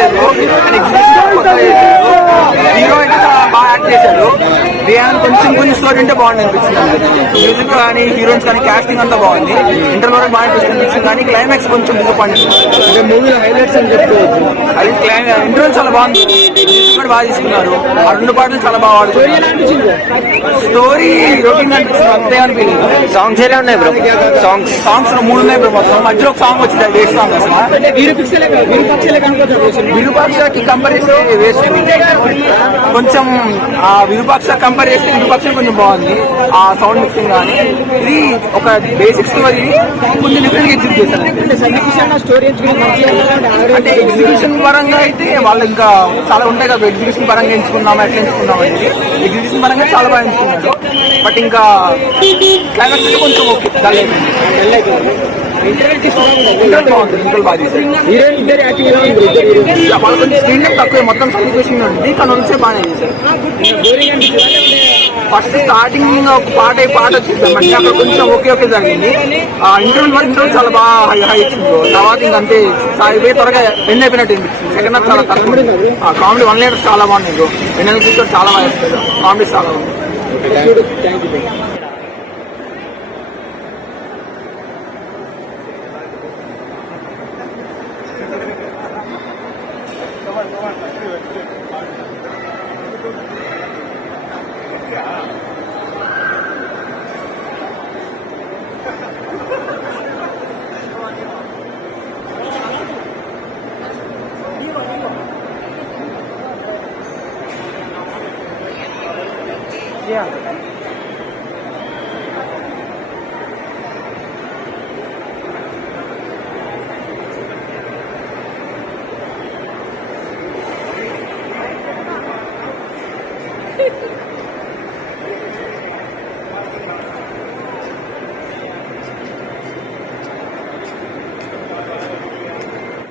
లేదు. హీరో అయితే చాలా బాగా యాక్ట్ చేశాడు. రియాన్ కొంచెం స్టోరీ ఉంటే బాగుంది అనిపిస్తుంది. మ్యూజిక్ కానీ హీరోయిన్స్ కానీ కాస్టింగ్ అంతా బాగుంది. ఇంటర్ వరకు బాగా అనిపిస్తుంది కానీ క్లైమాక్స్ కొంచెం డిసప్పాయింట్. అంటే మూవీలో హైలైట్స్ అని చెప్పుకోవచ్చు. అది ఇంటర్వెల్ చాలా బాగుంది. మ్యూజిక్ కూడా బాగా తీసుకున్నారు. ఆ 2 పాటలు చాలా బాగా వాడుతున్నారు. స్టోరీ రొటీన్ అనిపిస్తుంది, అంతే అనిపించింది. సాంగ్స్ ఎలా ఉన్నాయి బ్రో? సాంగ్స్ 3 ఉన్నాయి బ్రో. మొత్తం మధ్యలో ఒక సాంగ్ వచ్చింది, వేస్ట్ సాంగ్ అసలు. విరూపాక్షకి కంపేర్ చేస్తే వేస్ట్. కొంచెం ఆ విరూపాక్ష కంపేర్ చేస్తే విరూపాక్ష కొంచెం బాగుంది. ఆ సౌండ్ మిక్సింగ్ కానీ ఇది ఒక బేసిక్ స్టోరీ కొంచెం డిఫరెంట్ గా ఎగ్జిక్యూట్ చేశారు. అంటే ఎగ్జిక్యూషన్ పరంగా అయితే వాళ్ళు ఇంకా చాలా ఉంటాయి కదా, ఎగ్జిక్యూషన్ పరంగా ఎంచుకున్నామా ఎట్లా ఎంచుకున్నామండి. ఎగ్జిక్యూషన్ పరంగా చాలా బాగా ఎంచుకున్నాడు. బట్ ఇంకా క్లైమాక్స్ కొంచెం ఓకే వాళ్ళ కొంచెం స్క్రీన్ టైం తక్కువ, మొత్తం సన్నివేషన్ ఉంది కానీ వచ్చే బాగానే చేశారు. ఫస్ట్ స్టార్టింగ్ పాట వచ్చింది, మళ్ళీ అక్కడ కొంచెం ఓకే జరిగింది. ఇంటర్వ్యూ చాలా బాగా హై ఇచ్చింది. తర్వాత ఇంకంతే సాగిపోయి త్వరగా ఎండ్ అయిపోయినట్టు అనిపించింది. సెకండ్ హాఫ్ చాలా తక్కువ. కామెడీ 1 లీటర్ చాలా బాగుంది. ఎన్నెల చూస్తే చాలా బాగా చేస్తారు. కామెడీ చాలా బాగుంది. Yeah.